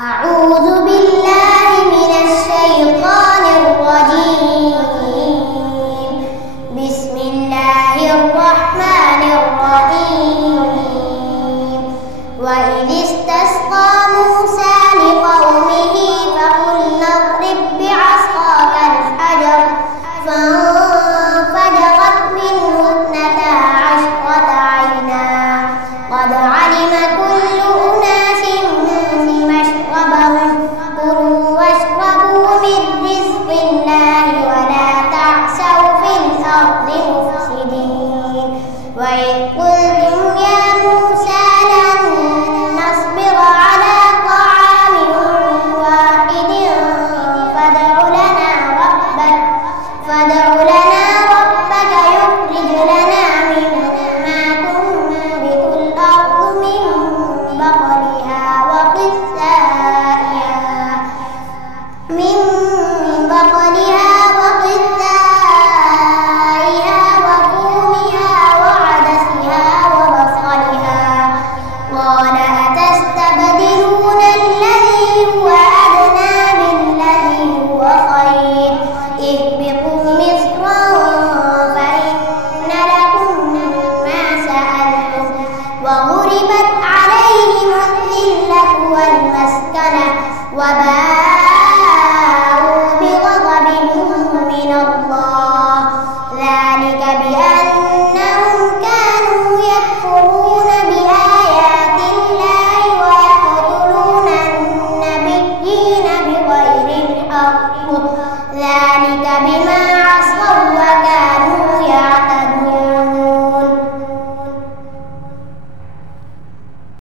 أعوذ بالله من الشيطان الرجيم. بسم الله الرحمن الرحيم. وإذ استسقى موسى لقومه فقلنا اضرب بعصاك الحجر فانفجرت منه 12 عينا قد علم كل أناس مشربهم كلوا واشربوا من رزق الله ولا تعثوا في الأرض مفسدين. وإذ قلتم يا موسى لن نصبر على طعام واحد فادع لنا ربك يخرج لنا مما تنبت الأرض من بقلها وقثائها وفومها وعدسها وبصلها. قال أتستبدلون الذي هو أدنى بالذي هو خير اهبطوا مصرا فإن لكم ما سألتم وضربت عليهم الذلة والمسكنة وباءوا بغضب من الله ذلك بأنهم كانوا يكفرون بآيات الله ويقتلون النبيين بغير الحق ذلك بما